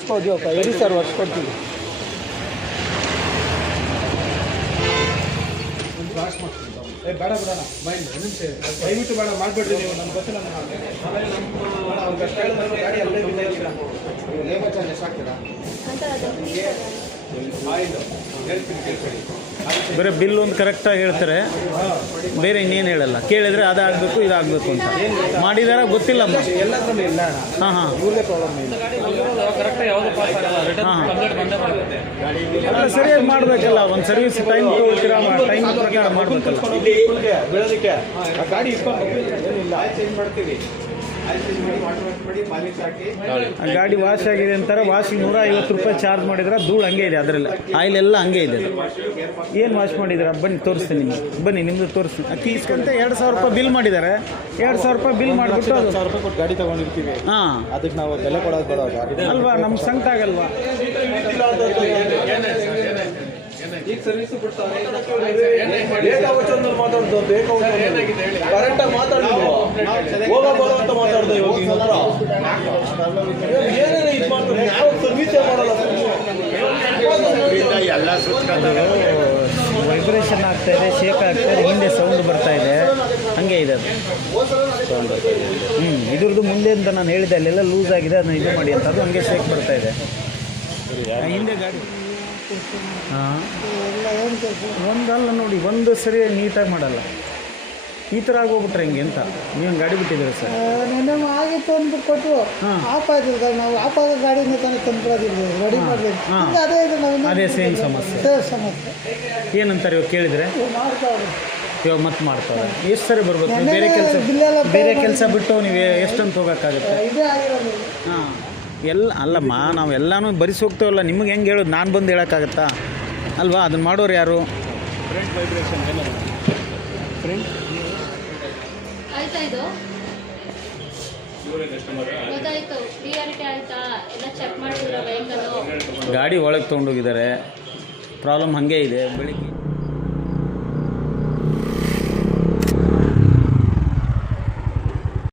ಒಚ್ಕೋದಿವಪ್ಪ ಇರಿ ಸರ್ ಒಚ್ಕೊಡ್ತೀವಿ. ಬೇಡ ಬಿಡೋಣ ದಯವಿಟ್ಟು ಬೇಡ ಮಾಡಬೇಡ್ರಿ ನೀವು. ನಮ್ಗೆ ಗೊತ್ತಿಲ್ಲ ಗಾಡಿ ಅಲ್ಲೇ ಲೇಬರ್ ಚಾರ್ಜ್ ಎಷ್ಟು ಹಾಕ್ತೀರಾ? ಬರೀ ಬಿಲ್ ಒಂದು ಕರೆಕ್ಟಾಗಿ ಹೇಳ್ತಾರೆ, ಬೇರೆ ಇನ್ನೇನು ಹೇಳಲ್ಲ. ಕೇಳಿದರೆ ಅದಾಗಬೇಕು ಇದಾಗಬೇಕು ಅಂತ ಮಾಡಿದಾರ ಗೊತ್ತಿಲ್ಲ. ಹಾಂ ಹಾಂ ಅಲ್ಲ ಸರಿಯಾಗಿ ಮಾಡಬೇಕಲ್ಲ. ಒಂದು ಸರ್ವಿಸ್ ಟೈಮ್ ತೊಗೊಳ್ತೀರಾ, ಟೈಮ್ ಪ್ರಕಾರ ಮಾಡಬೇಕಲ್ಲ. ಬೆಳೋದಕ್ಕೆ ಗಾಡಿ ಚೇಂಜ್ ಮಾಡ್ತೀವಿ. ಗಾಡಿ ವಾಶ್ ಆಗಿದೆ ಅಂತಾರೆ. ವಾಶಿಗೆ 150 ರೂಪಾಯಿ ಚಾರ್ಜ್ ಮಾಡಿದ್ರೆ ಧೂಳು ಹಂಗೆ ಇದೆ, ಅದರಲ್ಲಿ ಆಯಿಲ್ ಎಲ್ಲ ಹಂಗೆ ಇದೆ. ಏನು ವಾಶ್ ಮಾಡಿದ್ದೀರಾ? ಬನ್ನಿ ತೋರಿಸ್ತೀನಿ ನಿಮಗೆ, ಬನ್ನಿ ನಿಮ್ಮದು ತೋರಿಸ್ತೀನಿ. ಅಕ್ಕಿ ಇಸ್ಕೊಂತ 2000 ರೂಪಾಯಿ ಬಿಲ್ ಮಾಡಿದ್ದಾರೆ. 2000 ರೂಪಾಯಿ ಬಿಲ್ ಮಾಡಿಬಿಟ್ಟು 1000 ರೂಪಾಯಿ ಕೊಟ್ಟು ಗಾಡಿ ತೊಗೊಂಡಿರ್ತೀವಿ. ಹಾಂ, ಅದಕ್ಕೆ ನಾವು ಬೆಲೆ ಕೊಡೋದು ಬೇಡ ಅಲ್ವಾ? ನಮ್ಗೆ ಸಂಕಟ ಆಗಲ್ವಾ? ಈಗ ಸರ್ವಿಸ್ ಬಿಡ್ತಾರೆ. ಮಾತಾಡ್ದು ಕರೆಕ್ಟಾಗಿ ಮಾತಾಡಿದ್ವು, ಹೋಗಬಹುದು ಅಂತ ಮಾತಾಡ್ದು. ಏನೇನು ಇದು ಮಾಡ್ತಾರೆ, ಯಾವ ಸರ್ವಿಸೇ ಮಾಡಲ್ಲ. ಎಲ್ಲ ವೈಬ್ರೇಷನ್ ಆಗ್ತಾ ಇದೆ, ಶೇಕ್ ಆಗ್ತಾ ಇದೆ, ಹಿಂದೆ ಸೌಂಡ್ ಬರ್ತಾ ಇದೆ, ಹಾಗೆ ಇದೆ ಅದು ಸೌಂಡ್. ಇದ್ರದ್ದು ಮುಂದೆ ಅಂತ ನಾನು ಹೇಳಿದೆ, ಅಲ್ಲೆಲ್ಲ ಲೂಸ್ ಆಗಿದೆ, ಅದನ್ನ ಇದು ಮಾಡಿ ಅಂತ. ಅದು ಹಂಗೆ ಶೇಕ್ ಬರ್ತಾ ಇದೆ ಹಿಂದೆ ಗಾಡಿ. ಹಾಂ, ಒಂದಲ್ಲ ನೋಡಿ, ಒಂದು ಸರಿ ನೀಟಾಗಿ ಮಾಡಲ್ಲ. ಈ ಥರ ಆಗೋಗ್ಬಿಟ್ರೆ ಹೆಂಗೆ ಅಂತ ನೀವು ಗಾಡಿ ಬಿಟ್ಟಿದ್ದೀರಿ ಸರ್? ನೆನ್ನೆ ಆಗಿತ್ತು ಅಂದ್ಬಿಟ್ಟು ಕೊಟ್ಟು ಆಫ್ ಆಯ್ತು. ನಾವು ಆಫ್ ಆದ ಗಾಡಿನ ತಾನೇ ತಂದ್ಕೊಡೋದಿಲ್ಲ, ರೆಡಿ ಮಾಡಬೇಕು. ಅದೇ ಇದು ನಾವು ಅದೇ ಸೇಮ್ ಸಮಸ್ಯೆ. ಏನಂತಾರೆ ಇವಾಗ ಕೇಳಿದರೆ? ಇವಾಗ ಮತ್ತೆ ಮಾಡ್ತಾರೆ. ಎಷ್ಟು ಸರಿ ಬರ್ಬೇಕು? ಬೇರೆ ಕೆಲಸ ಬಿಟ್ಟು ನೀವು ಎಷ್ಟಂತ ಹೋಗೋಕ್ಕಾಗುತ್ತೆ? ಹಾಂ, ಎಲ್ಲ ಅಲ್ಲಮ್ಮ, ನಾವು ಎಲ್ಲನೂ ಬರಿಸಿ ಹೋಗ್ತೇವಲ್ಲ. ನಿಮಗೆ ಹೆಂಗೆ ಹೇಳೋದು? ನಾನು ಬಂದು ಹೇಳೋಕ್ಕಾಗತ್ತಾ ಅಲ್ವಾ? ಅದನ್ನು ಮಾಡೋರು ಯಾರು? ಫ್ರಂಟ್ ವೈಬ್ರೇಷನ್ ಏನದು? ಫ್ರಂಟ್ ಗಾಡಿ ಒಳಗೆ ತೊಗೊಂಡೋಗಿದ್ದಾರೆ. ಪ್ರಾಬ್ಲಮ್ ಹಾಗೆ ಇದೆ. ಬೆಳಿಗ್ಗೆ